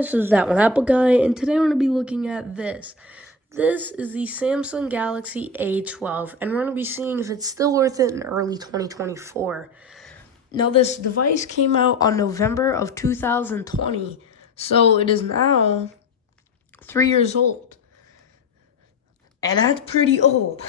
guys, this is that one Apple guy, and today we're going to be looking at this. This is the Samsung Galaxy A12, and we're going to be seeing if it's still worth it in early 2024. Now, this device came out on November of 2020, so it is now 3 years old. And that's pretty old.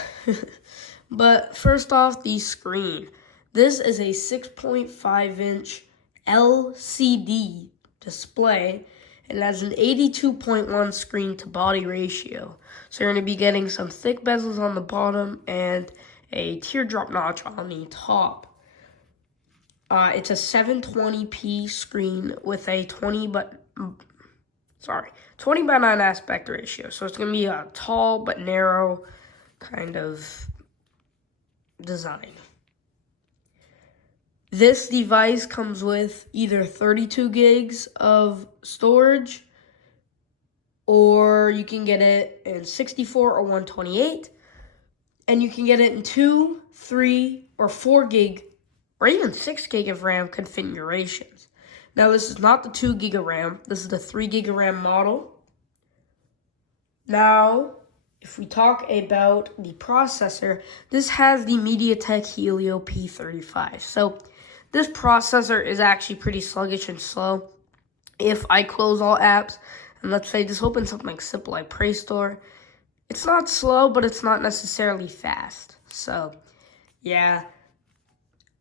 But first off, the screen. This is a 6.5-inch LCD display, and it has an 82.1 screen to body ratio. So you're going to be getting some thick bezels on the bottom and a teardrop notch on the top. It's a 720p screen with a 20 by 9 aspect ratio. So it's going to be a tall but narrow kind of design. This device comes with either 32 gigs of storage, or you can get it in 64 or 128, and you can get it in 2, 3, or 4 gig, or even 6 gig of RAM configurations. Now, this is not the 2 gig of RAM. This is the 3 gig of RAM model. Now, if we talk about the processor, this has the MediaTek Helio P35. So this processor is actually pretty sluggish and slow. If I close all apps, and let's say just open something like simple like Play Store, it's not slow, but it's not necessarily fast. So, yeah.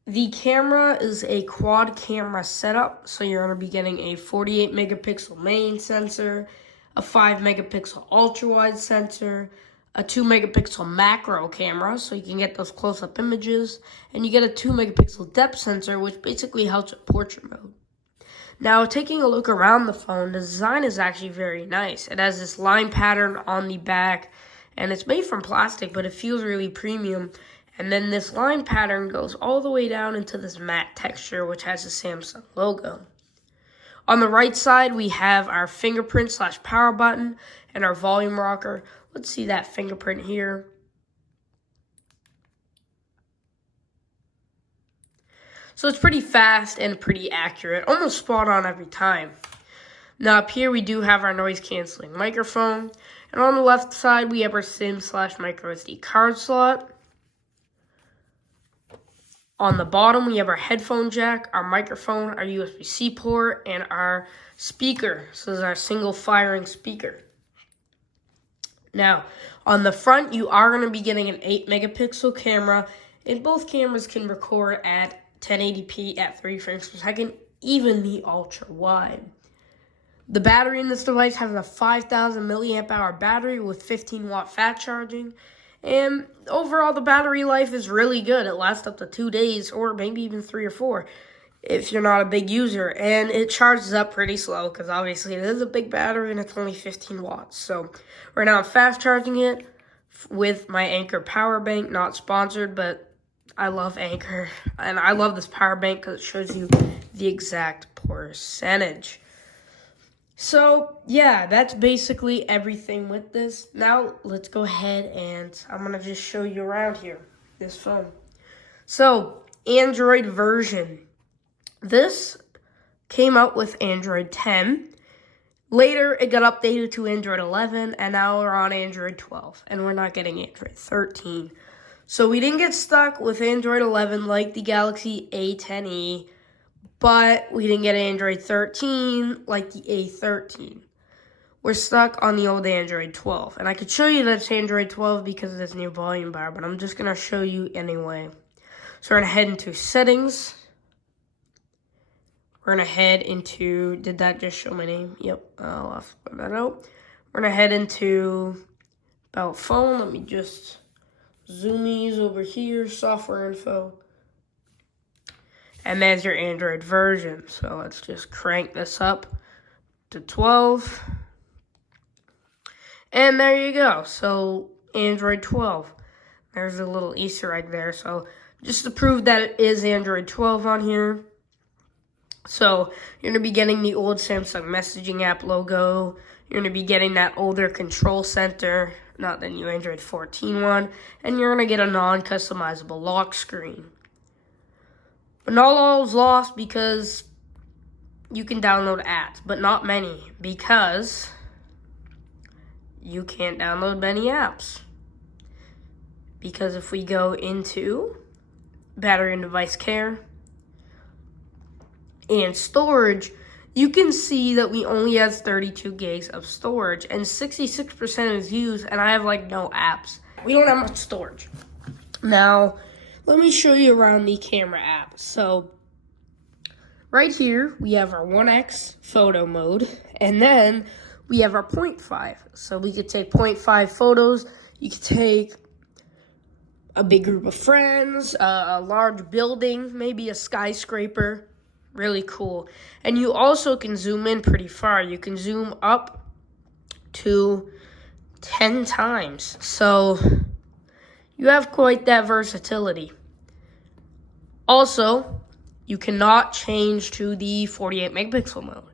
The camera is a quad camera setup, so you're going to be getting a 48 megapixel main sensor, a 5 megapixel ultra wide sensor, a 2 megapixel macro camera, so you can get those close-up images, and you get a 2 megapixel depth sensor, which basically helps with portrait mode. Now, taking a look around the phone, the design is actually very nice. It has this line pattern on the back, and it's made from plastic, but it feels really premium. And then this line pattern goes all the way down into this matte texture, which has the Samsung logo. On the right side, we have our fingerprint / power button and our volume rocker. Let's see that fingerprint here. So it's pretty fast and pretty accurate, almost spot on every time. Now up here we do have our noise canceling microphone. And on the left side we have our SIM / micro SD card slot. On the bottom we have our headphone jack, our microphone, our USB-C port, and our speaker. So this is our single firing speaker. Now, on the front, you are going to be getting an 8 megapixel camera, and both cameras can record at 1080p at 30 frames per second, even the ultra wide. The battery in this device has a 5,000 milliamp hour battery with 15 watt fast charging, and overall the battery life is really good. It lasts up to 2 days, or maybe even 3 or 4. If you're not a big user, and it charges up pretty slow because obviously it is a big battery and it's only 15 watts. So right now I'm fast charging it with my Anker power bank, not sponsored, but I love Anker, and I love this power bank because it shows you the exact percentage. So yeah, that's basically everything with this. Now let's go ahead and I'm gonna just show you around here this phone. So Android version. This came out with Android 10. Later, it got updated to Android 11, and now we're on Android 12, and we're not getting Android 13. So we didn't get stuck with Android 11 like the Galaxy A10e, but we didn't get Android 13 like the A13. We're stuck on the old Android 12, and I could show you that it's Android 12 because of this new volume bar, but I'm just going to show you anyway. So we're going to head into settings. We're going to head into, did that just show my name? Yep, I'll have to put that out. We're going to head into about phone. Let me just zoom these over here, software info. And there's your Android version. So let's just crank this up to 12. And there you go. So Android 12. There's a little Easter egg there. So just to prove that it is Android 12 on here. So you're going to be getting the old Samsung messaging app logo. You're going to be getting that older control center, not the new Android 14 one. And you're going to get a non-customizable lock screen. But not all is lost because you can download apps, but not many, because you can't download many apps. Because if we go into battery and device care and storage, you can see that we only have 32 gigs of storage and 66% is used, and I have like no apps. We don't have much storage. Now, let me show you around the camera app. So, right here, we have our 1x photo mode, and then we have our 0.5. So we could take 0.5 photos. You could take a big group of friends, a large building, maybe a skyscraper. Really cool. And you also can zoom in pretty far. You can zoom up to 10 times. So you have quite that versatility. Also, you cannot change to the 48 megapixel mode.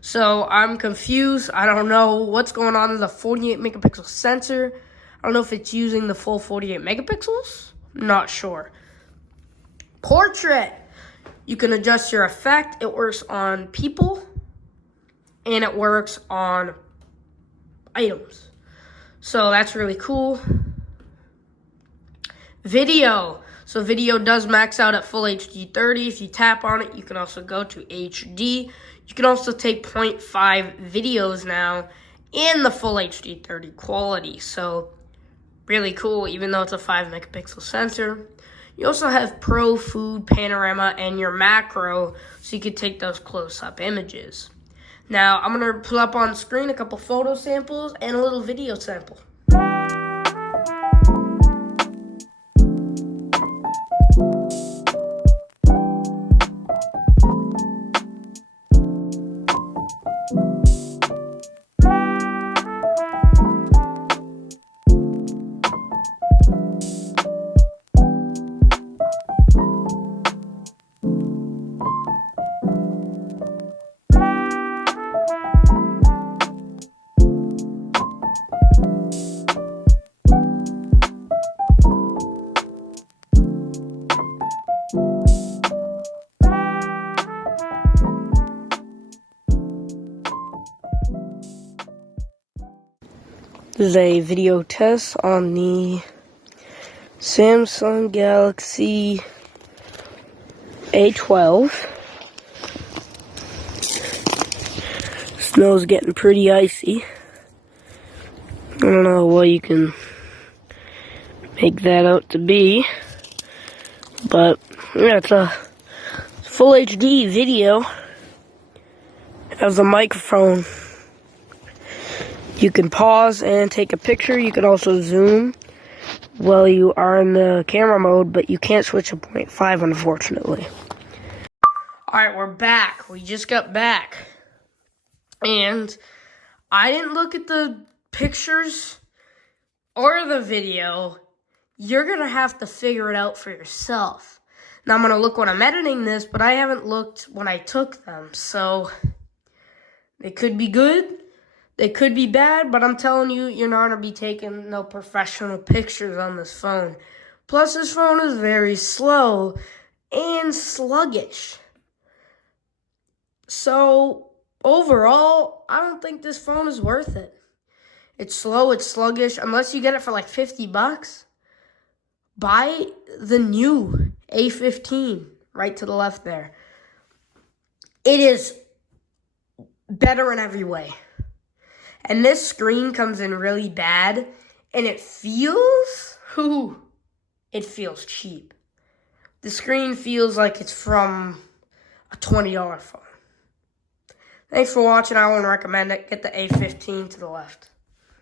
So I'm confused. I don't know what's going on with the 48 megapixel sensor. I don't know if it's using the full 48 megapixels. Not sure. Portrait. You can adjust your effect. It works on people and it works on items. So that's really cool. Video. So video does max out at full HD 30. If you tap on it, you can also go to HD. You can also take 0.5 videos now in the full HD 30 quality. So really cool, even though it's a 5 megapixel sensor. You also have Pro, Food, Panorama, and your macro, so you can take those close-up images. Now, I'm going to pull up on screen a couple photo samples and a little video sample. This is a video test on the Samsung Galaxy A12. Snow's getting pretty icy. I don't know what you can make that out to be, but yeah, it's a full HD video. It has a microphone. You can pause and take a picture. You can also zoom while you are in the camera mode, but you can't switch to 0.5, unfortunately. Alright, we're back. We just got back. And I didn't look at the pictures or the video. You're going to have to figure it out for yourself. Now, I'm going to look when I'm editing this, but I haven't looked when I took them. So, they could be good. They could be bad, but I'm telling you, you're not going to be taking no professional pictures on this phone. Plus, this phone is very slow and sluggish. So, overall, I don't think this phone is worth it. It's slow, it's sluggish. Unless you get it for like $50, buy the new A15 right to the left there. It is better in every way. And this screen comes in really bad, and it feels cheap. The screen feels like it's from a $20 phone. Thanks for watching. I wouldn't recommend it. Get the A15 to the left.